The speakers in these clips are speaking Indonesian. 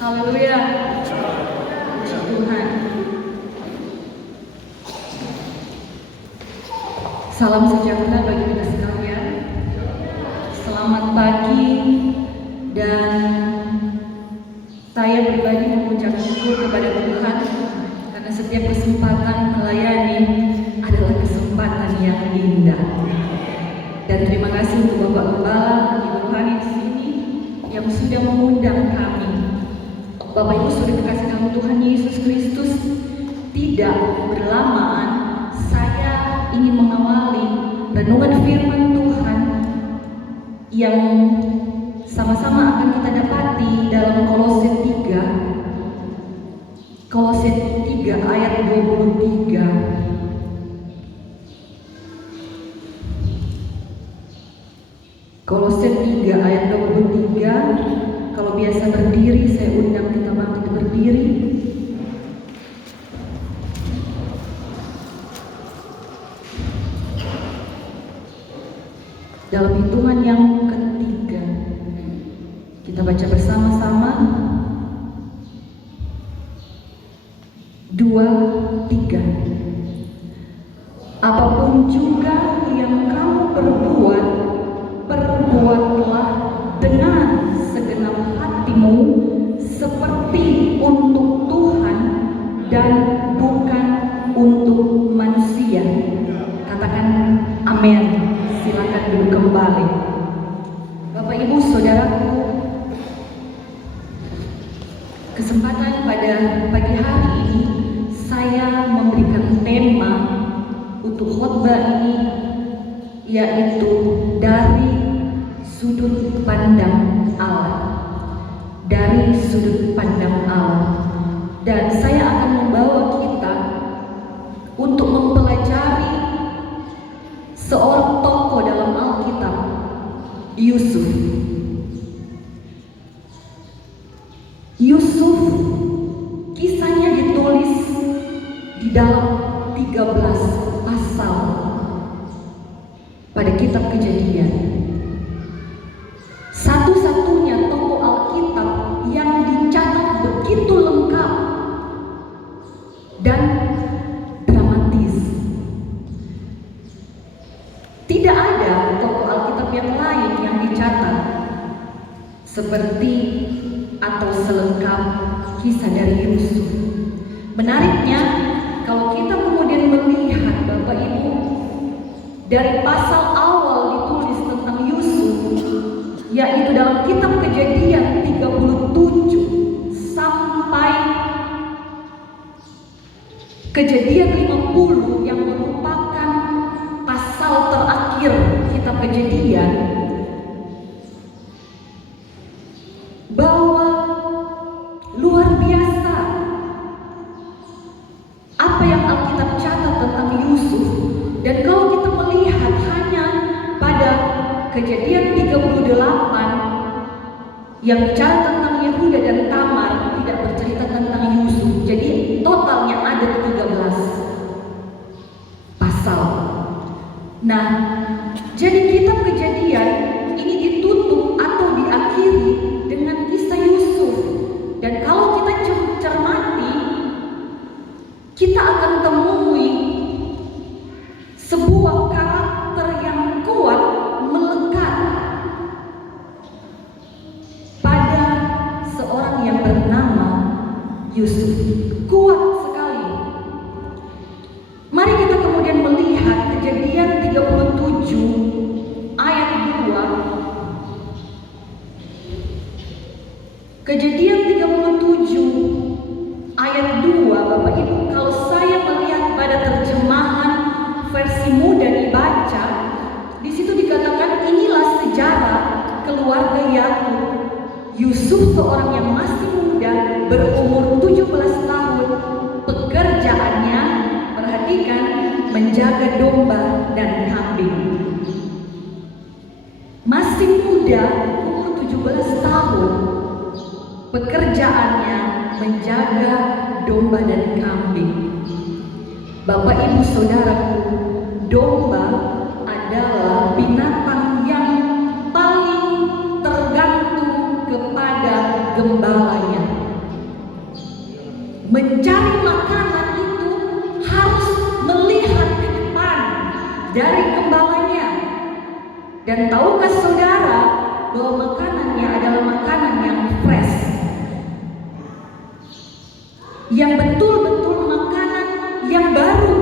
Haleluya. Puji Tuhan. Salam sejahtera bagi kita sekalian. Selamat pagi, dan saya pribadi mengucap syukur kepada Tuhan karena setiap kesempatan melayani adalah kesempatan yang indah. Dan terima kasih untuk Bapak Gembala, Ibu Rohani di sini yang sudah mengundang kami. Bapak Ibu sudah dikasih kamu Tuhan Yesus Kristus. Tidak berlamaan, saya ingin mengawali renungan firman Tuhan yang sama-sama akan kita dapati dalam Kolose 3 ayat 23. Kolose 3 ayat 23. Kalau biasa berdiri, saya undang kita bangkit berdiri. Dalam hitungan yang ketiga, kita baca bersama-sama. 2, 3. Apapun juga yang kamu perbuat, perbuatlah dengan segenap hatimu seperti untuk Tuhan dan bukan untuk manusia. Katakan amin. Silakan duduk kembali. Bapak Ibu Saudaraku, kesempatan pada pagi hari ini saya memberikan tema untuk khotbah ini, yaitu dari sudut pandang Allah. Dari sudut pandang Allah. Dan saya akan membawa kita untuk mempelajari seorang tokoh dalam Alkitab, Yusuf. Yusuf, kisahnya ditulis di dalam 13 pasal pada kitab Kejadian. Satu-satunya tokoh Alkitab yang dicatat begitu lengkap dan dramatis. Tidak ada tokoh Alkitab yang lain yang dicatat seperti atau selengkap kisah dari Yusuf. Menariknya, kalau kita kemudian melihat Bapak Ibu, dari pasal awal ditulis tentang Yusuf, yaitu dalam kitab Kejadian 37 sampai Kejadian 50 yang merupakan pasal terakhir kitab Kejadian, bahwa luar biasa apa yang Alkitab catat tentang Yusuf. Dan kalau kita melihat hanya pada Kejadian 38 yang bicara tentang Yehuda dan Tamar, tidak bercerita tentang Yusuf. Jadi totalnya ada 13 pasal. Nah, jadi kitab Kejadian ini ditutup atau diakhiri dengan kisah Yusuf. Dan kalau kita cermati, kita akan temui sebuah karakter yang kuat melekat pada seorang yang bernama Yusuf. Kuat sekali. Mari kita kemudian melihat Kejadian 37 ayat 2. Kejadian 37 ayat 2, Bapak Ibu, kalau saya melihat pada terjemahan versi muda dibaca, di situ dikatakan inilah sejarah keluarga Yakub. Yusuf seorang yang masih muda, berumur 17 tahun, pekerjaannya, perhatikan, menjaga domba dan kambing. Masih muda, umur 17 tahun, pekerjaannya menjaga domba dan kambing. Bapak Ibu Saudaraku, domba adalah binatang yang paling tergantung kepada gembalanya. mencari makanan itu harus melihat ke depan dari gembalanya. Dan tahukah saudara bahwa makanannya adalah makanan yang fresh, yang betul-betul makanan yang baru,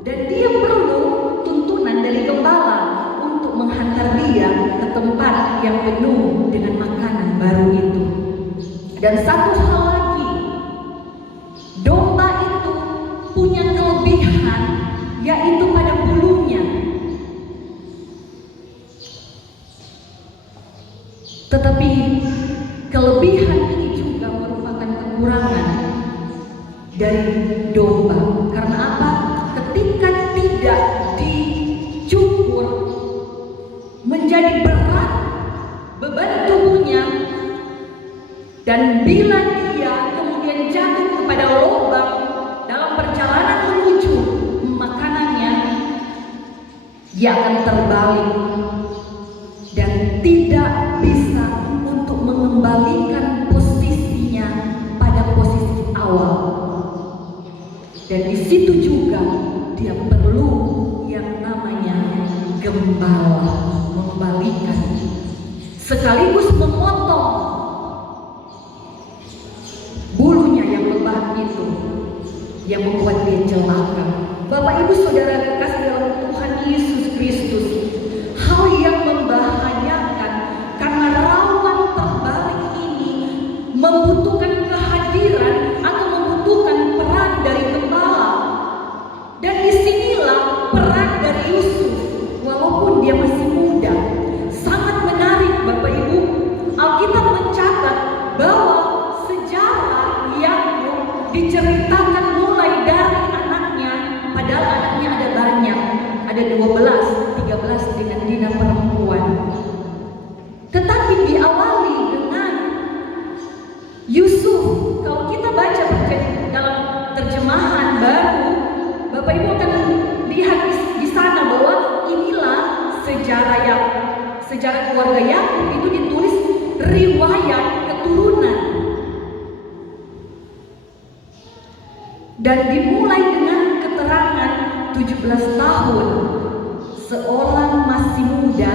dan dia perlu tuntunan dari gembala untuk menghantar dia ke tempat yang penuh dengan makanan baru itu. Dan satu hal lagi, domba itu punya kelebihan, yaitu pada bulunya. Tetapi kelebihan ini juga merupakan kekurangan dari domba. Karena apa? Ketika tidak dicukur menjadi berat beban tubuhnya, dan bila dia kemudian jatuh kepada lubang dalam perjalanan menuju makanannya, dia akan terbalik dan tidak bisa untuk mengembalikan posisinya pada posisi awal. Dan di situ juga dia perlu yang namanya gembala, membalikan sekaligus memotong bulunya yang lebat itu, yang membuat dia celaka. Bapak Ibu Saudara kasih dalam Tuhan Yesus Kristus, hal yang membahayakan karena rawan terbalik ini membutuhkan kehadiran atau membutuhkan peran dari gembala. Dan disinilah peran dari Yusuf, walaupun dia masih muda. Sangat menarik Bapak Ibu, Alkitab mencatat bahwa sejarah Yakub diceritakan mulai dari anaknya, padahal anaknya ada banyak, ada 12, 13 dengan Dina perempuan. Tetapi diawali dengan Yusuf. Kalau kita baca dalam terjemahan baru, Bapak Ibu akan lihat di sana bahwa inilah sejarah keluarga Yakub itu ditulis riwayat keturunan. Dan dimulai dengan keterangan 17 tahun, seorang masih muda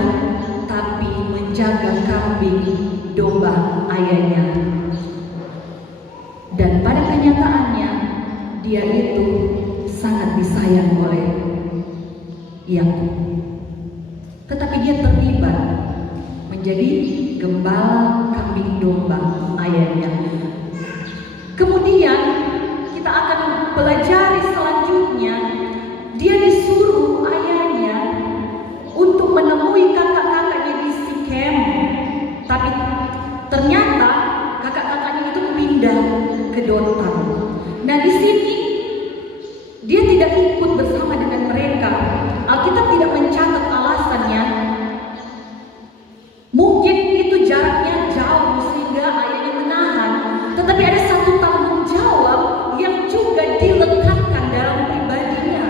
tapi menjaga kambing domba ayahnya. Dan pada kenyataannya dia itu sangat disayang oleh Yakub. Tetapi dia terlibat menjadi gembala kambing domba ayahnya. Kemudian kita akan pelajari selanjutnya, dia disuruh ayahnya untuk menemui kakak-kakaknya di Sikem. Tapi ternyata kakak-kakaknya itu pindah ke Dotan. Nah, di sini dia tidak ikut bersama dengan mereka. Alkitab tidak mencatat alasannya. Mungkin itu jaraknya jauh sehingga ayahnya menahan. Tetapi ada satu tanggung jawab yang juga dilekatkan dalam pribadinya.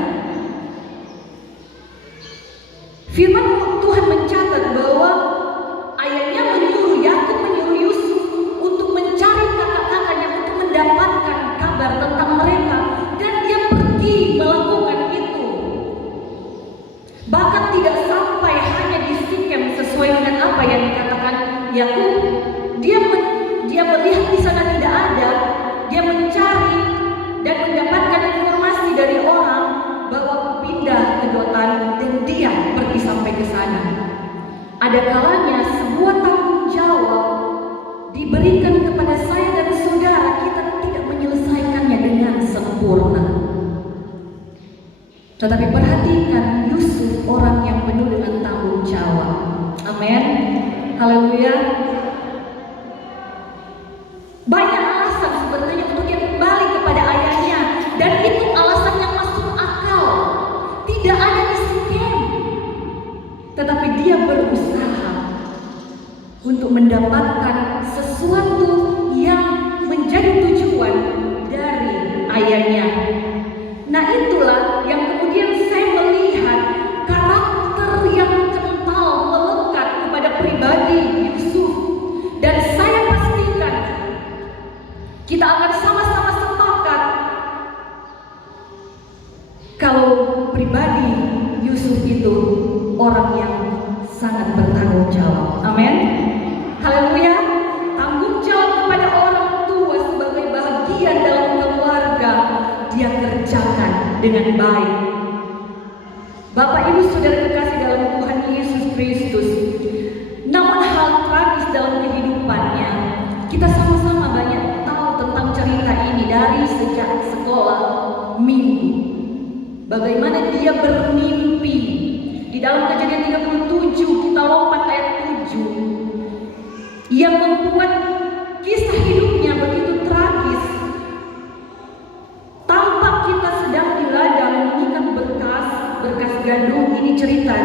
Firman Tuhan mencatat bahwa ayahnya Yakub menyuruh Yusuf untuk mencari kakak-kakaknya untuk mendapatkan kabar tentang mereka, dan dia pergi melakukan itu. Bahkan tidak sampai hanya di Sikem sesuai dengan apa yang dikatakan Yakub. Dia melihat di sana tidak ada, dia mencari dan mendapatkan informasi dari orang bahwa pindah ke Dotan, dan dia pergi sampai ke sana. Ada kalanya sebuah tanggung jawab diberikan kepada saya dan saudara, kita tidak menyelesaikannya dengan sempurna. Tetapi perhatikan Yusuf, orang yang penuh dengan tanggung jawab. Amin. Haleluya. Banyak alasan sebenarnya untuk dia kembali kepada ayahnya, dan itu alasan yang masuk akal. Tidak ada di Sikem, tetapi dia berusaha untuk mendapatkan sesuatu yang menjadi tujuan dari ayahnya. Nah, itulah yang kemudian saya melihat karakter yang kental melekat kepada pribadi Yusuf. Dan saya pastikan kita akan sama-sama kalau pribadi Yusuf itu orang yang sangat bertanggung jawab. Amin. Haleluya. Tanggung jawab kepada orang tua sebagai bagian dalam keluarga dia kerjakan dengan baik. Bapak Ibu Saudara kekasih dalam Tuhan Yesus Kristus, namun hal tragis dalam kehidupannya, kita sama-sama banyak tahu tentang cerita ini dari sejak sekolah minggu. Bagaimana dia bermimpi. Di dalam Kejadian 37 kita lompat ayat 7 yang membuat kisah hidupnya begitu tragis. Tampak kita sedang di ladang mengikat berkas gandum. Ini cerita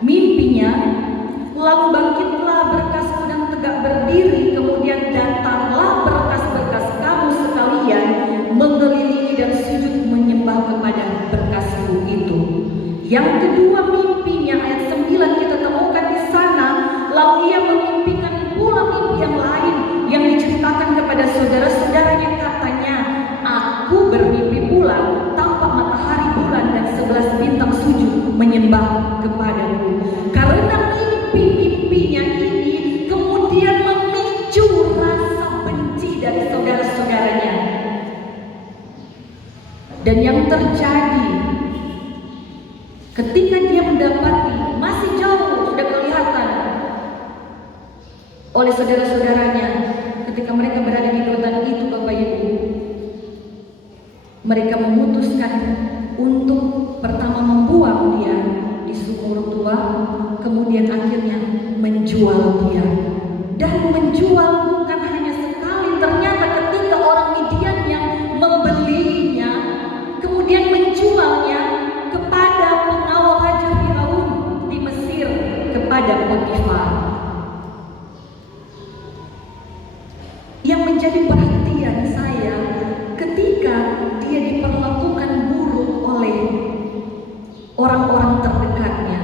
mimpinya. Lalu bangkitlah berkas sedang tegak berdiri, kemudian datanglah berkas-berkas kamu sekalian mengelilingi dan sujud menyembah kepada berkasku itu. Yang kedua mimpinya ayat 9 kita temukan di sana. Lalu ia memimpikan pula mimpi yang lain yang diceritakan kepada saudara-saudaranya, katanya, aku bermimpi pula tampak matahari, bulan dan 11 bintang sujud menyembah kepadaku. Karena mimpi-mimpinya ini kemudian memicu rasa benci dari saudara-saudaranya. Dan yang terjadi ketika dia mendapati, masih jauh sudah kelihatan oleh saudara-saudaranya ketika mereka berada di hutan itu, Bapak Ibu, mereka memutuskan untuk pertama membuang dia di sumur tua, kemudian akhirnya menjual dia. Dan menjual bukan hanya sekali, ternyata ketika orang Midian yang membelinya kemudian menjualnya kepada pengawal Raja Firaun di Mesir, kepada Potifar. Yang menjadi perhatian saya ketika dia diperlakukan buruk oleh orang-orang terdekatnya,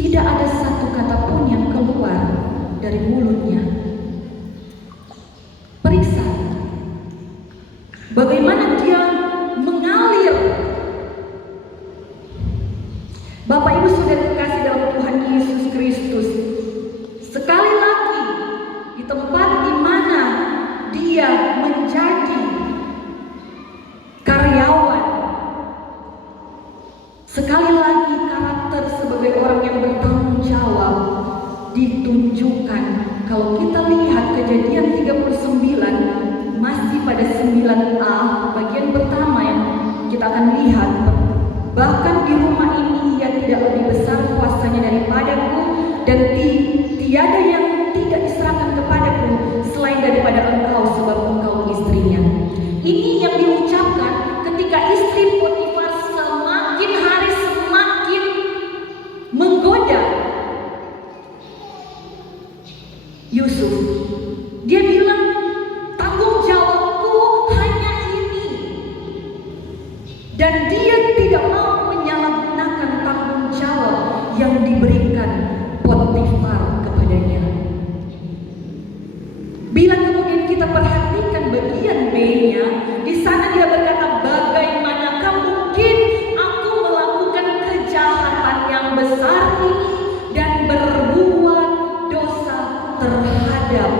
tidak ada satu kata pun yang keluar dari mulutnya. Periksa bagaimana dia mengalir. Bapak Ibu Saudara kekasih dalam Tuhan Yesus Kristus, sekali lagi di tempat di mana dia menjadi karyawan, sekali lagi karakter sebagai orang yang bertanggung jawab ditunjukkan. Kalau kita lihat Kejadian 39 masih pada 9a bagian pertama yang kita akan lihat, bahkan di rumah ini ia tidak lebih besar kuasanya daripadaku, dan tiada yang tidak diserahkan kepadaku selain daripada engkau, sebab engkau istrinya. Ini yang diucapkan ketika istri Potifar semakin hari semakin menggoda Yusuf. Dia bilang, tanggung jawabku hanya ini, dan dia tidak mau menyalahgunakan tanggung jawab yang diberikan Potifar kepadanya. Bila kemudian kita perhatikan bagian B-nya, di sana dia berkata, bagaimanakah mungkin aku melakukan kejahatan yang besar ini dan berbuat dosa terhadap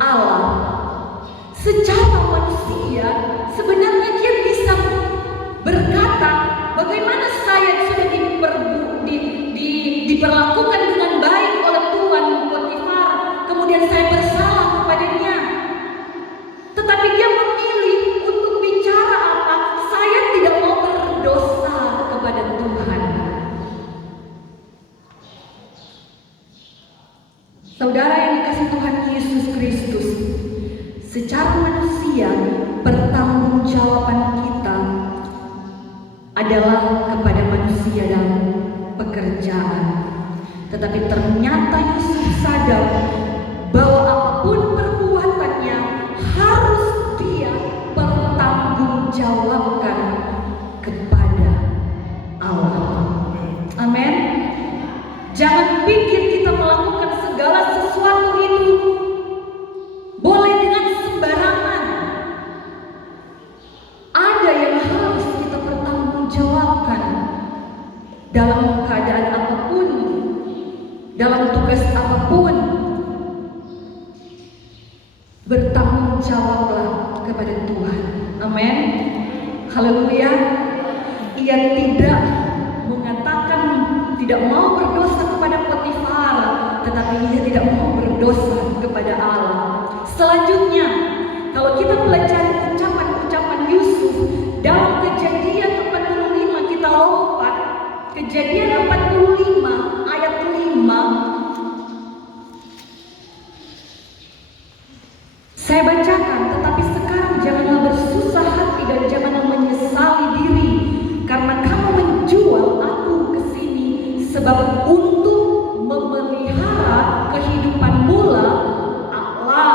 Allah. Secara manusia sebenarnya dia bisa berkata, bagaimana saya sudah diperlakukan dengan baik oleh Tuan Potifar, kemudian saya bersalah kepadanya. Tetapi dia memilih untuk bicara apa? Saya tidak mau berdosa kepada Tuhan. Saudara yang dikasihi Tuhan Yesus Kristus, secara manusia pertanggungjawaban kita adalah kepada manusia dalam pekerjaan. Tetapi ternyata Yusuf sadar bahwa apapun perbuatannya harus dia pertanggungjawabkan kepada Allah. Amin. Jangan pikir kita melakukan segala sesuatu itu boleh dengan sembarangan. Ada yang harus tugas apapun, bertanggung jawablah kepada Tuhan. Amin. Haleluya. Ia tidak mengatakan tidak mau berdosa kepada Potifar, tetapi ia tidak mau berdosa kepada Allah. Selanjutnya, kalau kita pelajari ucapan-ucapan Yusuf dalam Kejadian 45, kita lompat Kejadian 45 ayat 5. Saya bacakan, tetapi sekarang janganlah bersusah hati dan janganlah menyesali diri karena kamu menjual aku ke sini, sebab untuk memelihara kehidupan mula Allah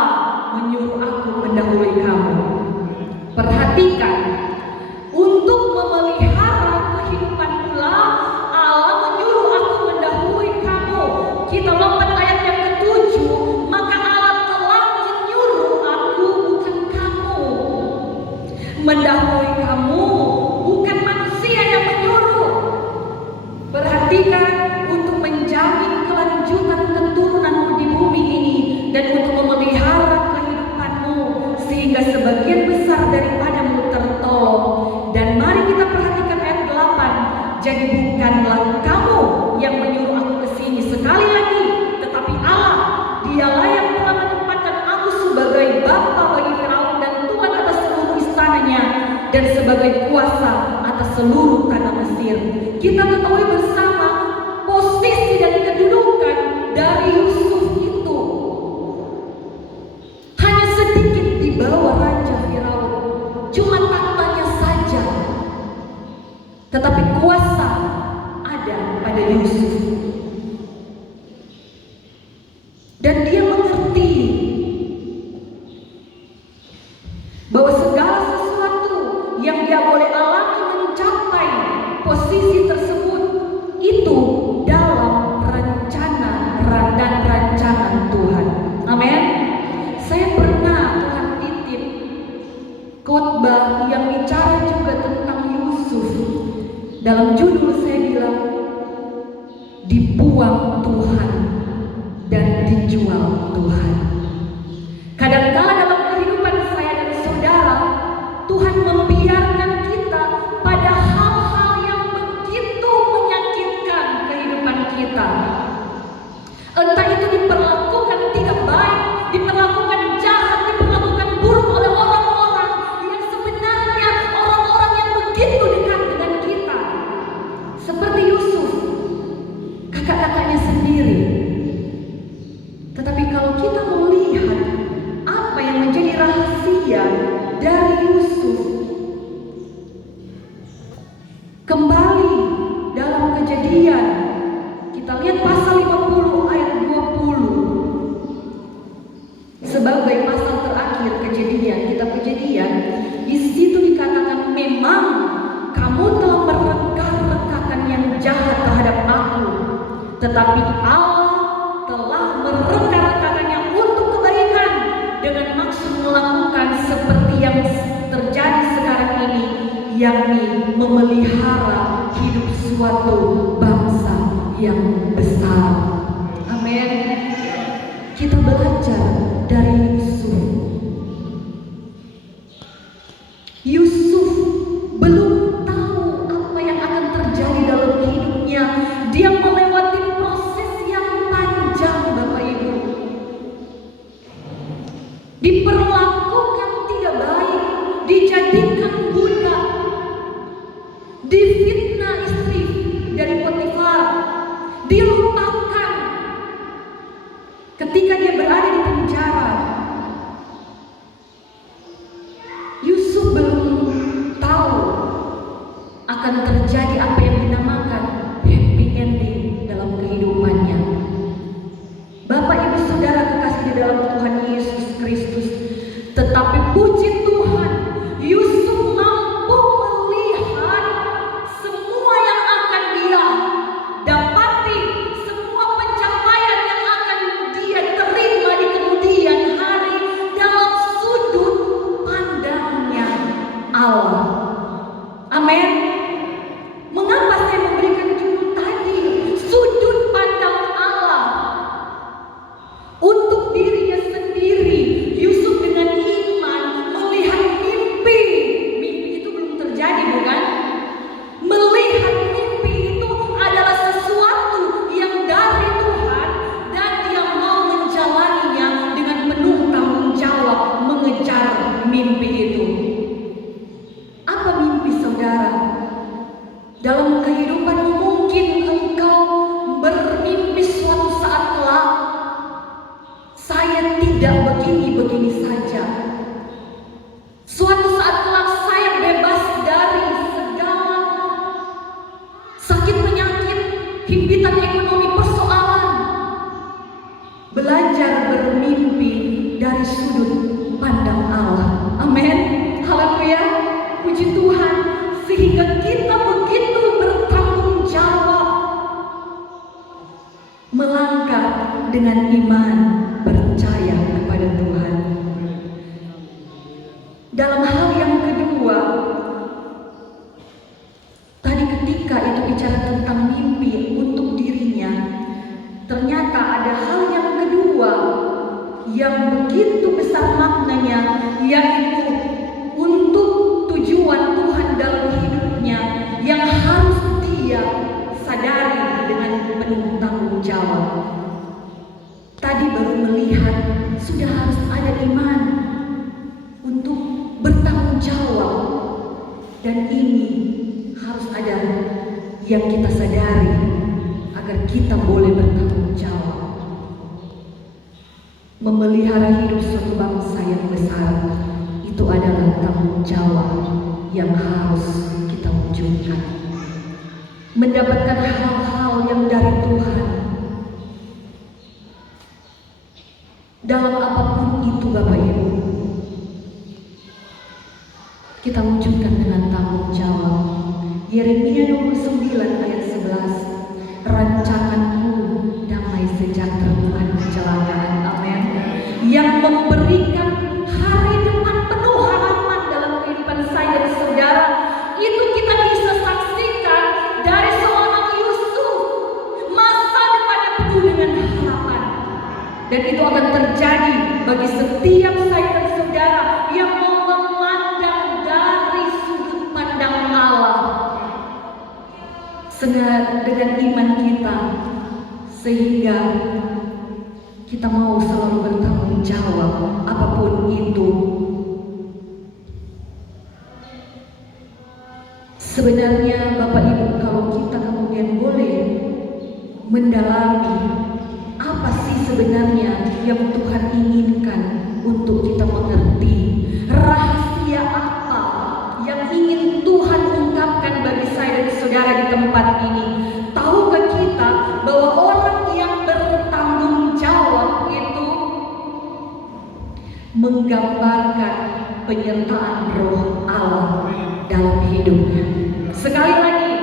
menyuruh aku mendahului kamu. Perhatikan, untuk memelihara kehidupan mula Allah menyuruh aku mendahului kamu. Kita lompat ayat yang ke-7, maka Allah telah menyuruh aku, bukan kamu. Mendahului kamu, bukan manusia yang menyuruh. Perhatikan, untuk menjamin kelanjutan keturunanmu di bumi ini dan untuk memelihara kehidupanmu sehingga sebagian besar daripadamu tertolong. Dan mari kita perhatikan ayat 8. Jadi bukanlah kamu yang menyuruh aku ke sini, sekali lagi, tetapi Allah, dialah yang telah menempatkan aku sebagai bapa bagi Firaun dan tuan atas seluruh istananya dan sebagai kuasa atas seluruh tanah Mesir. Kita ketahui bersama posisi dan kedudukan dari Yusuf itu hanya sedikit di bawah Raja Firaun, cuma taktanya saja, tetapi kuasa ada pada Yusuf. Dan dia mengerti bahwa segala sesuatu yang dia boleh alami mencapai posisi tersebut itu dalam rencana dan rancangan Tuhan. Amin. Saya pernah Tuhan titip khotbah yang bicara juga tentang Yusuf. Dalam judul saya bilang, dibuang Tuhan dan dijual Tuhan. Kadangkala dalam kehidupan saya dan saudara, Tuhan membiarkan kita pada hal-hal yang begitu menyakitkan kehidupan kita. Entah itu diperlakukan tidak baik, diperlakukan jahat, diperlakukan buruk oleh orang-orang yang sebenarnya orang-orang yang begitu dekat dengan kita. Seperti Yusuf, kakak-kakaknya sendiri. Tetapi kalau kita melihat apa yang menjadi rahasia dari Yusuf, kembali dalam Kejadian, kita lihat pasal 50 ayat 20 sebagai pasal terakhir Kejadian, kitab Kejadian. Di situ dikatakan, memang kamu telah mereka-rekakan yang jahat terhadap aku, tetapi Allah telah mereka-rekakannya untuk kebaikan dengan maksud melakukan seperti yang terjadi sekarang ini, yakni memelihara hidup suatu bangsa yang besar. Amin. Kita belajar dari Yusuf. Yusuf belum tahu apa yang akan terjadi dalam hidupnya. Dia melewati proses yang panjang, Bapak Ibu. Diperlakukan tidak baik, dijadikan budak, difitnah istri dari Potifar, dilupakan ketika dia berada di penjara. Yusuf belum tahu akan terjadi apa yang dinamakan happy ending dalam kehidupannya. Bapak Ibu Saudara kekasih di dalam Tuhan Yesus Kristus, tetapi puji Tuhan, Yusuf belajar bermimpi dari sudut pandang Allah. Amin. Haleluya. Puji Tuhan. Sehingga kita begitu bertanggung jawab melangkah dengan iman, percaya kepada Tuhan. Dalam hal yang kedua, tadi ketika itu bicara tentang mimpi untuk dirinya, ternyata ada hal yang kedua yang begitu besar maknanya, yaitu untuk tujuan Tuhan dalam hidupnya yang harus dia sadari dengan penuh tanggung jawab. Tadi baru melihat sudah harus ada iman untuk bertanggung jawab, dan ini harus ada yang kita sadari agar kita boleh bertanggung jawab. Memelihara hidup suatu bangsa yang besar itu adalah tanggung jawab yang harus kita wujudkan. Mendapatkan hal-hal yang dari Tuhan dalam apapun itu, Bapak Ibu, kita wujudkan dengan tanggung jawab. Yeremia 29 ayat 11, rancanganku damai sejahtera bukan kecelakaan. Amin. Yang memberikan hari depan penuh harapan dalam kehidupan saya dan saudara. Itu kita bisa saksikan dari seorang Yusuf, masa depannya penuh dengan harapan. Dan itu akan terjadi bagi setiap saya dan saudara yang mau memandang dari sudut pandang Allah dengan iman kita, sehingga kita mau selalu bertanggung jawab apapun itu. Sebenarnya Bapak Ibu, kalau kita kemudian boleh mendalami apa sih sebenarnya yang Tuhan inginkan untuk kita mengerti, rahasia apa yang ingin Tuhan ungkapkan bagi saya dan saudara di tempat ini. Tahukah kita bahwa orang yang bertanggung jawab itu menggambarkan penyertaan Roh Allah dalam hidupnya? Sekali lagi,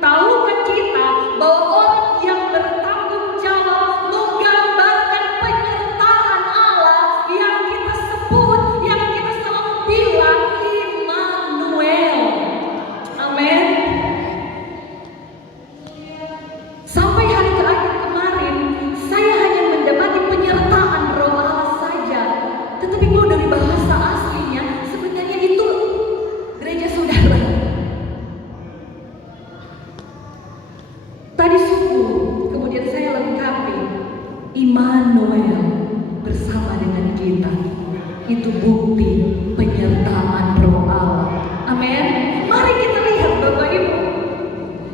tahukah kita bahwa orang yang bertanggung jawab menggambarkan penyertaan Allah yang kita sebut, yang kita selalu bilang Immanuel. Amin. Sampai hari terakhir kemarin, saya hanya mendapati penyertaan Roh Allah saja. Tetapi kalau dari bahasa aslinya, sebenarnya itu gereja saudara. Tadi subuh, kemudian saya lengkapi Immanuel bersama dengan kita. Itu bukti penyertaan Roh Allah. Amin. Mari kita lihat Bapak Ibu.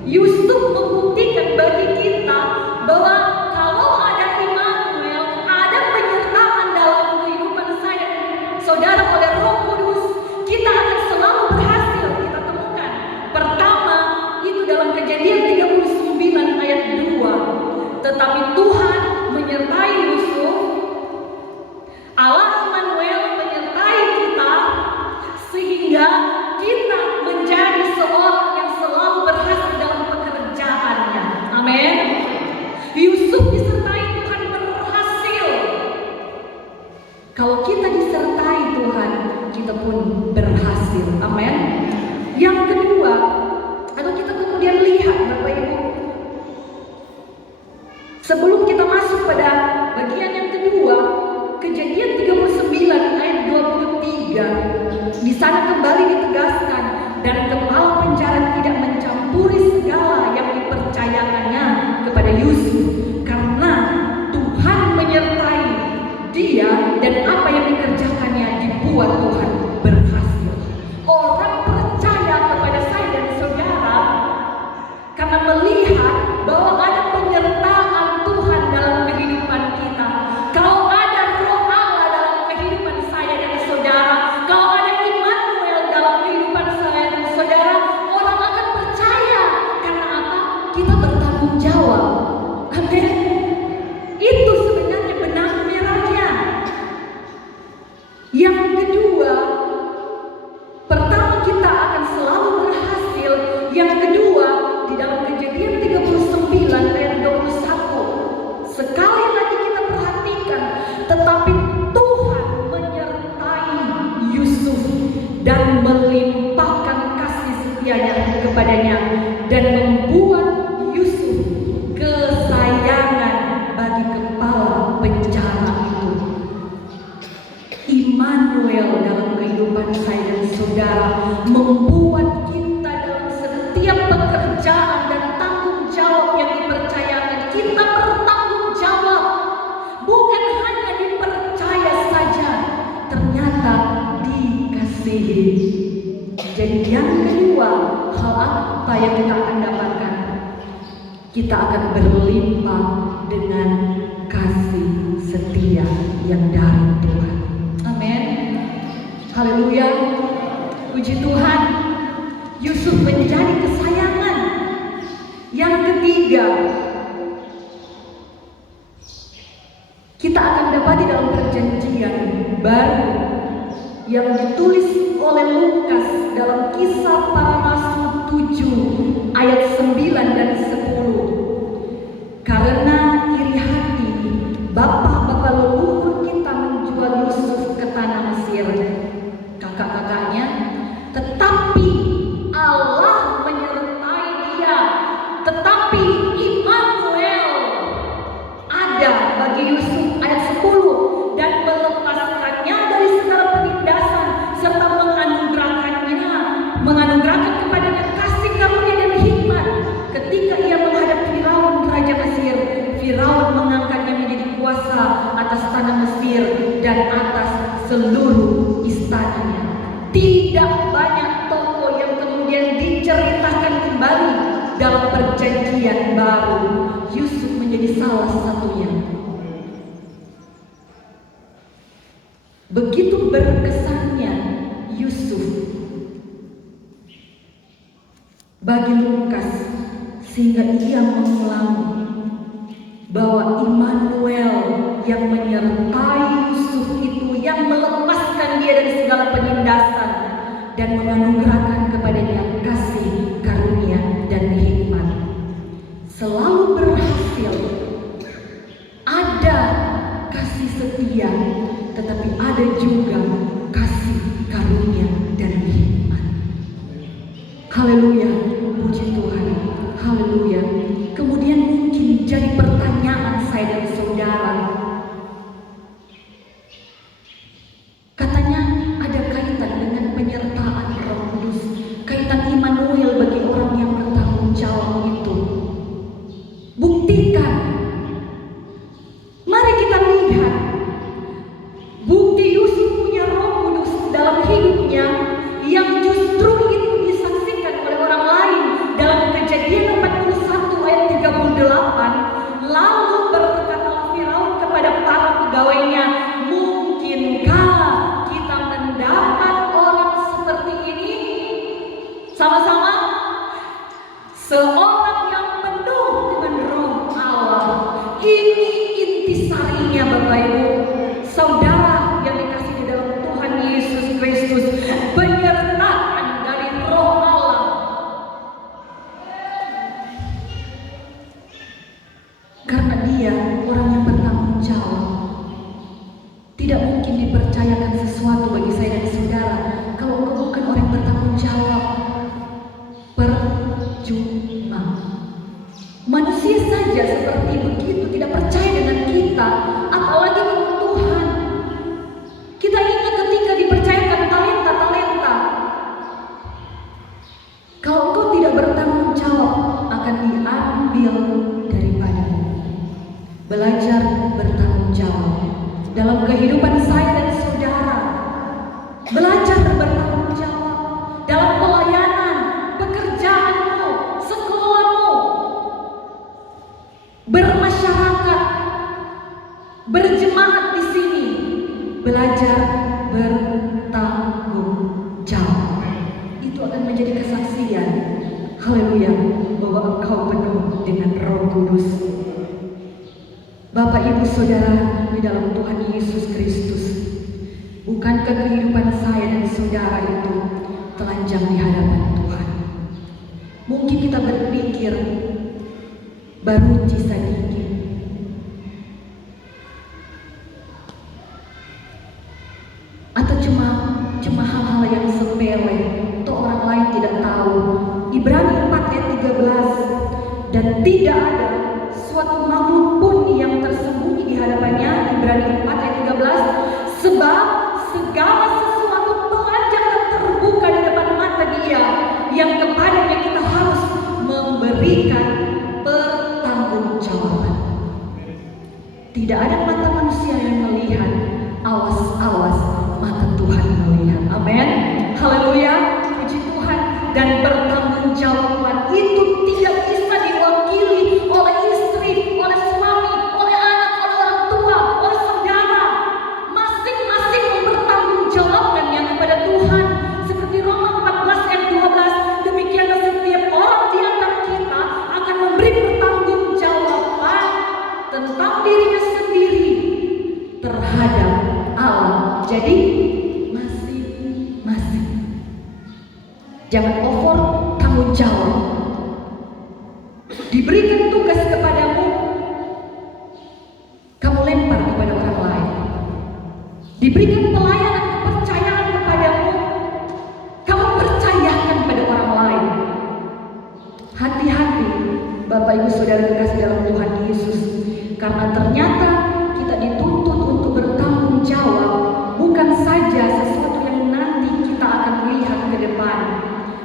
Yusuf membuktikan bagi kita bahwa kalau ada Immanuel, ada penyertaan dalam kehidupan saya saudara oleh Roh Kudus, kita akan selalu berhasil kita temukan. Pertama, itu dalam Kejadian 39 ayat 2. Tetapi Tuhan menyertai Yusuf, Allah Immanuel menyertai kita, sehingga kita menjadi seorang yang selalu berhasil dalam pekerjaannya. Amin. Yusuf disertai Tuhan berhasil. Kalau kita disertai Tuhan, kita pun berhasil. Amin. Yang kedua, atau kita kemudian lihat Bapak Ibu, sebelum kita masuk pada bagian yang kedua, Kejadian 39 ayat 23, di sana kembali ditegaskan, dan kepala penjara tidak mencampuri segala yang dipercayakannya kepada Yusuf, karena Tuhan menyertai dia dan apa yang dikerjakannya dibuat Tuhan berhasil. Orang percaya kepada saya dan saudara karena melihat bahwa ada penyertaan Tuhan dalam kehidupan kita. Kalau ada Roh Allah dalam kehidupan saya dan saudara, kalau ada Immanuel dalam kehidupan saya dan saudara, orang akan percaya. Karena apa? Kita bertanggung jawab. Amin. Itu sebenarnya benar. dan melimpahkan kasih setianya kepadanya dan membuat Yusuf kesayangan bagi kepala penjara itu. Immanuel dalam kehidupan saya dan saudara membuat kita dalam setiap pekerjaan dan tanggung jawab yang dipercayakan, kita bertanggung jawab. Bukan hanya dipercaya saja, ternyata dikasihi. Jadi yang kedua, hal apa yang kita akan dapatkan? Kita akan berlimpah dengan kasih setia yang dari Tuhan. Amin. Haleluya. Puji Tuhan. Yusuf menjadi kesayangan. Yang ketiga, kita akan dapati dalam perjanjian baru yang ditulis oleh Lukas dalam Kisah Para Rasul 7 ayat 9 dan 10. Karena iri hati bapak-bapak leluhur kita menjual Yusuf ke tanah Mesir, kakak-kakaknya, tetapi Allah menyertai dia, tetapi Immanuel ada bagi Yusuf, ayat 10, dan melepaskannya dari segala penindasan serta menganugerahkan kepadanya kasih karunia dan hikmat ketika ia menghadap Firaun raja Mesir. Firaun mengangkatnya menjadi kuasa atas tanah Mesir dan atas seluruh istananya. Tidak banyak tokoh yang kemudian diceritakan kembali dalam perjanjian baru. Yusuf menjadi salah satunya. Begitu berkesannya Yusuf bagi Lukas sehingga ia mengulangi bahwa Immanuel yang menyertai Yusuf itu, yang melepaskan dia dari segala penindasan dan menganugerahkan kepadanya kasih karunia dan hikmat, selalu berhasil. Ada kasih setia, tetapi ada juga kasih karunia dan hikmat. Haleluya, puji Tuhan. Haleluya. Kemudian mungkin jadi pertanyaan saya dan saudara, katanya ada kaitan dengan penyertaan Roh Kudus, kaitan Immanuel bagi orang yang bertanggung jawab itu. Buktikan. Mari kita lihat bukti Yusuf punya Roh Kudus dalam hidupnya yang justru itu disaksikan oleh orang lain dalam Kejadian 41 ayat 38. Lalu berkatalah Firaun kepada para pegawainya, mungkinkah kita mendapat orang seperti ini? Sama-sama, seorang yang penuh dengan Roh Allah. Ini intisarinya, Bapak Ibu, saudara yang dikasihi di dalam Tuhan Yesus Kristus, penyertaan dari Roh Allah. Karena dia orang yang bertanggung jawab. Tidak mungkin dipercayakan sesuatu bagi saya dan saudara kalau engkau bukan orang yang bertanggung jawab. Percuma. Manusia saja seperti begitu, tidak percaya dengan kita, apalagi dengan Tuhan. Kita ingat ketika dipercayakan talenta-talenta, kalau engkau tidak bertanggung jawab akan diambil daripadanya. Belajar bertanggung jawab dalam kehidupan saya dan saudara. Belajar bertanggung jawab dalam pelayanan, pekerjaanmu, sekolahmu, bermasyarakat, berjemaat di sini. Belajar bertanggung jawab. Itu akan menjadi kesaksian. Haleluya, bahwa engkau penuh dengan Roh Kudus. Bapak, Ibu, Saudara di dalam Tuhan Yesus Kristus, bukankah kehidupan saya dan saudara itu telanjang di hadapan Tuhan? Mungkin kita berpikir baru sedikit, atau cuma hal-hal yang sepele dan tidak ada suatu makhluk pun yang tersembunyi di hadapannya. Ibrani 4 ayat 13. Sebab segala sesuatu telanjang dan terbuka di depan mata Dia, yang kepadanya kita harus memberikan pertanggungjawaban. Tidak ada mata manusia yang melihat, awas-awas mata Tuhan melihat. Amin. Haleluya. Puji Tuhan. Dan pertanggungjawaban itu tidak bisa diwakili oleh istri, oleh suami, oleh anak, oleh orang tua, oleh saudara. Masing-masing mempertanggungjawabkannya kepada Tuhan. Seperti Roma 14 ayat 12. Demikianlah setiap orang di antara kita akan memberi pertanggungjawaban tentang dirinya sendiri terhadap Allah. Jadi masing-masing. Jangan over tanggung jawab. Diberikan tugas kepadamu, kamu lempar kepada orang lain. Diberikan pelayanan kepercayaan kepadamu, kamu percayakan pada orang lain. Hati-hati Bapak Ibu Saudara kekasih dalam Tuhan Yesus, karena ternyata kita dituntut untuk bertanggung jawab, bukan saja sesuatu yang nanti kita akan lihat ke depan,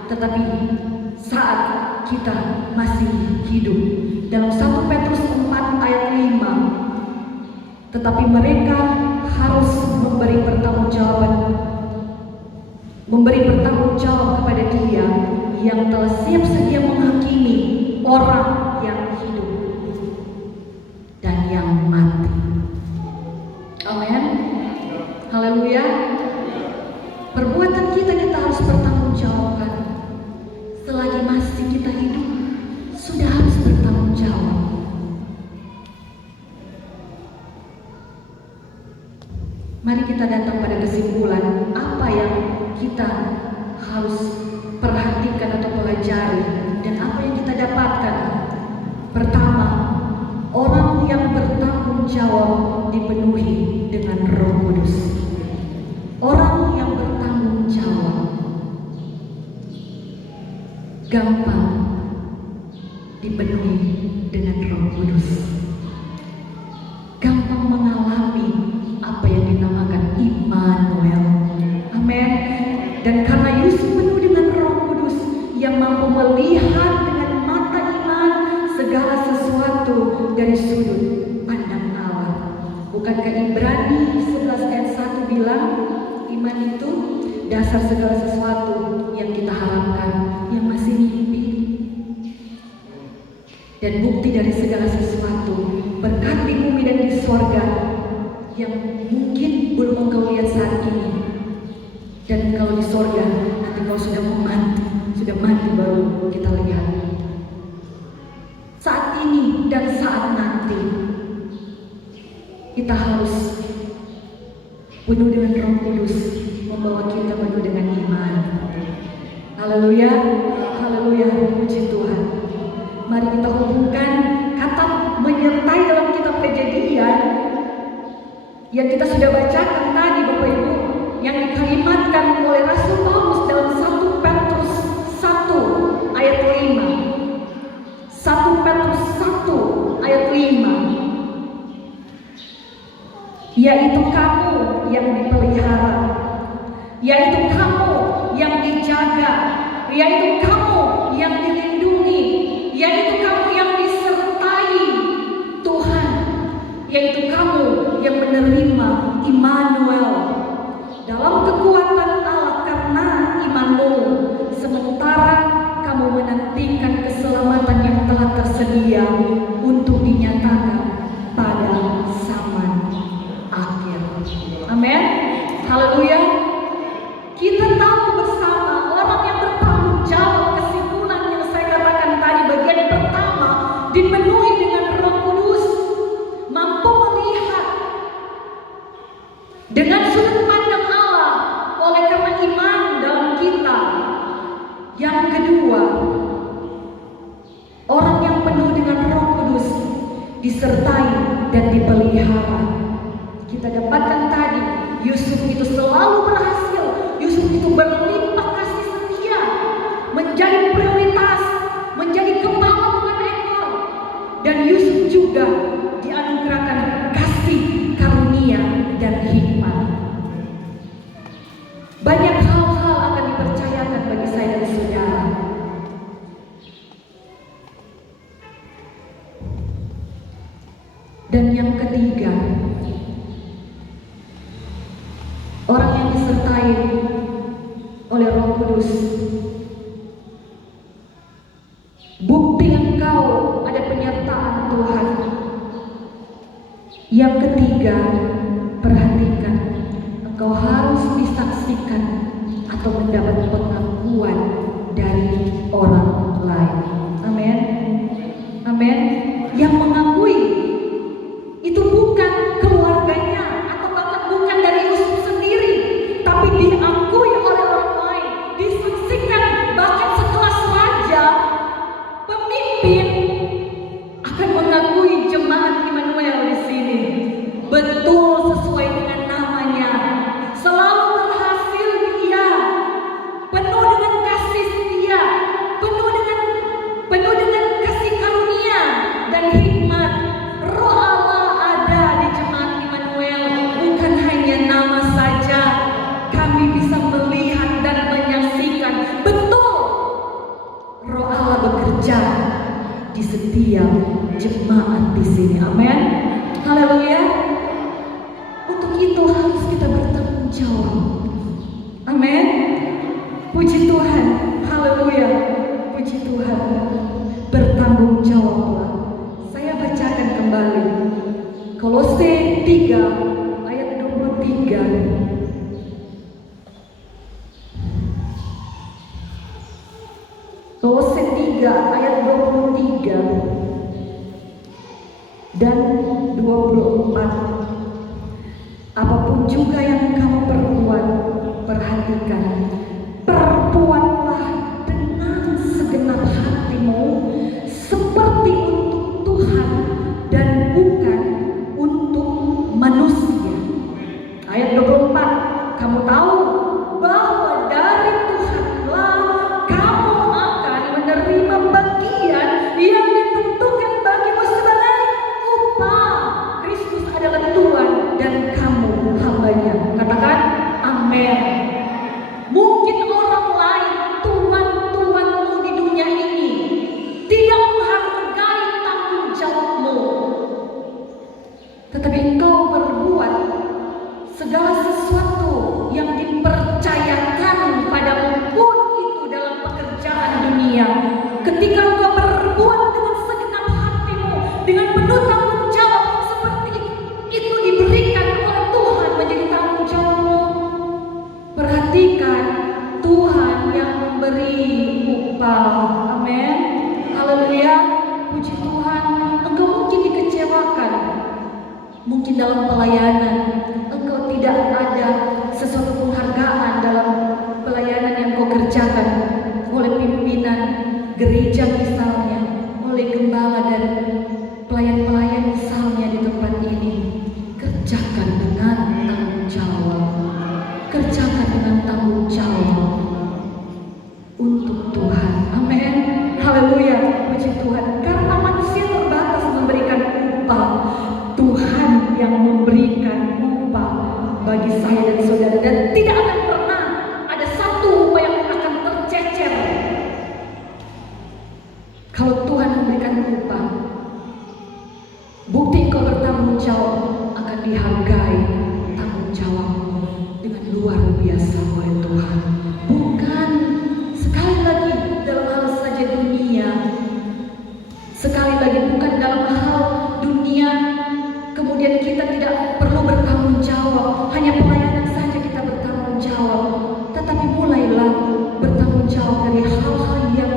tetapi saat kita masih hidup. Dalam 1 Petrus 4 ayat 5, tetapi mereka harus memberi pertanggungjawab kepada Dia yang telah siap sedia menghakimi orang yang hidup dan yang mati. Amin. Haleluya. Perbuatan kita harus bertanggungjawabkan. Selagi masih kita hidup, sudah harus bertanggung jawab. Mari kita datang pada kesimpulan apa yang kita harus perhatikan atau pelajari dan apa yang kita dapatkan. Pertama, orang yang bertanggung jawab dipenuhi dengan Roh Kudus. Orang yang bertanggung jawab gampang dipenuhi dengan Roh Kudus. Gampang mengalami apa yang dinamakan Immanuel. Amin. Dan karena Yusuf penuh dengan Roh Kudus yang mampu melihat dengan mata iman segala sesuatu dari sudut pandang Allah. Bukankah Ibrani 11 ayat 1 bilang iman itu dasar segala sesuatu yang kita harapkan, yang masih mimpi. Dan bukti dari segala sesuatu, berkat di bumi dan di sorga yang mungkin belum engkau lihat saat ini. Dan kalau di sorga nanti kau sudah mati baru kita lihat. Saat ini dan saat nanti kita harus penuh dengan Roh Kudus, membawa kita penuh dengan iman. Haleluya, haleluya, puji Tuhan. Mari kita hubungkan kata menyertai dalam kitab Kejadian yang kita sudah bacakan tadi Bapak Ibu, yang dikalimatkan oleh Rasul Paulus dalam 1 Petrus 1 ayat 5. 1 Petrus 1 ayat 5. Yaitu kamu yang dipelihara, yaitu kamu yang dijaga, yaitu kamu yang dilindungi, yaitu kamu yang disertai Tuhan, yaitu kamu yang menerima Immanuel dalam kekuatan Allah karena imanmu, sementara kamu menantikan keselamatan yang telah tersedia untuk dinyatakan pada zaman akhir. Amin. Haleluya. Kita tahu bersama orang yang bertanggung jawab, kesimpulan yang saya katakan tadi bagian pertama, dipenuhi dengan Roh Kudus, mampu melihat dengan sudut pandang Allah oleh karena iman dalam kita. Yang kedua, orang yang penuh dengan Roh Kudus disertai dan dipelihara. Kita dapatkan tadi Yusuf itu selalu Yusuf juga dianugerahkan kasih karunia dan hikmat. Banyak hal-hal akan dipercayakan bagi saya dan saudara. Dan yang ketiga, orang yang disertai oleh Roh Kudus. Bukti engkau ada penyertaan Tuhan. Yang ketiga, perhatikan, engkau harus disaksikan atau mendapat pengakuan dari orang lain. Amin. Amin. Yang mengakui itu bukan keluarganya atau bahkan bukan dari Yusuf sendiri, tapi diakui oleh orang lain, disaksikan bahkan sekelas raja, pemimpin akan mengakui jemaat Immanuel di sini. Betul sesuai dengan namanya, selalu berhasil dia, penuh dengan kasih setia, penuh dengan kasih karunia dan hikmat. Roh Allah ada di jemaat Immanuel, bukan hanya nama saja. Kami bisa melihat dan menyaksikan betul Roh Allah bekerja di setiap jemaat di sini. Amin. Haleluya. Untuk itu harus kita bertanggung jawab. Amin. Puji Tuhan. Haleluya. Puji Tuhan. Bertanggung jawablah. Saya bacakan kembali Kolose 3 ayat 23. Kolose 3 ayat 23 dan 24. Apapun juga yang kamu perbuat, perhatikan, perbuatlah dengan segenap hatimu seperti untuk Tuhan dan bukan untuk manusia. Ayat 24, kamu tahu bahwa dari Tuhanlah kamu akan menerima bagian yang ditentukan bagimu sebagai upah. Kristus adalah Tuhan dan kamu hambanya. Katakan amin. Mungkin orang lain, tuan-tuanmu di dunia ini, tidak menghargai tanggung jawabmu, tetapi engkau berbuat segala sesuatu yang dipercayakan padamu pun itu dalam pekerjaan dunia. Ketika engkau berbuat dengan segenap hatimu, dengan penuh tanggung jawab, seperti itu diberikan oleh Tuhan menjadi tanggung jawabmu. Perhatikan, Tuhan yang memberi upah. Amin. Haleluya. Puji Tuhan. Engkau mungkin dikecewakan, mungkin dalam pelayanan engkau tidak ada sesuatu penghargaan dalam pelayanan yang kau kerjakan oleh pimpinan gereja misalnya, oleh gembala dan pelayan-pelayan misalnya di tempat ini. Kerjakan dengan tanggung jawab. Kerjakan dengan tanggung jawab untuk Tuhan. Amin. Haleluya. Puji Tuhan. Karena manusia terbatas memberikan upah, Tuhan yang memberikan upah bagi saya dan saudara, dan tidak akan pernah ada satu upah yang akan tercecer kalau Tuhan memberikan upah. Bukti kau bertanggung jawab akan dihargai tanggung jawabmu dengan luar biasa oleh Tuhan. Bukan sekali lagi dalam hal saja dunia, sekali lagi bukan dalam hal dunia kemudian kita tidak perlu bertanggung jawab, hanya pelayanan saja kita bertanggung jawab, tetapi mulailah bertanggung jawab dari hal-hal yang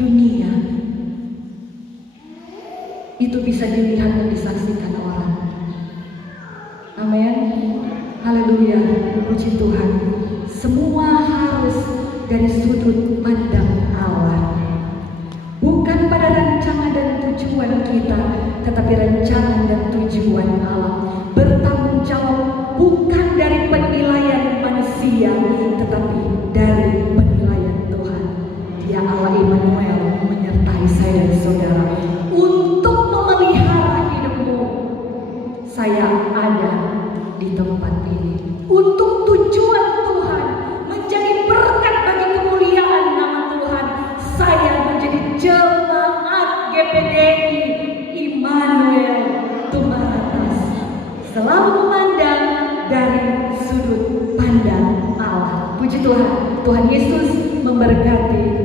dunia. Itu bisa dilihat dan disaksikan orang. Amin. Haleluya. Puji Tuhan. Semua harus dari sudut pandang Allah, bukan pada rancangan dan tujuan kita, tetapi rancangan dan tujuan Allah. Bertanggung jawab bukan dari penilaian manusia, tetapi dari penilaian Tuhan. Dia Allah Immanuel menyertai saya dan saudara untuk untuk tujuan Tuhan, menjadi berkat bagi kemuliaan nama Tuhan. Saya menjadi jemaat GPDI Immanuel Tumaratas, selalu memandang dari sudut pandang Allah. Puji Tuhan, Tuhan Yesus memberkati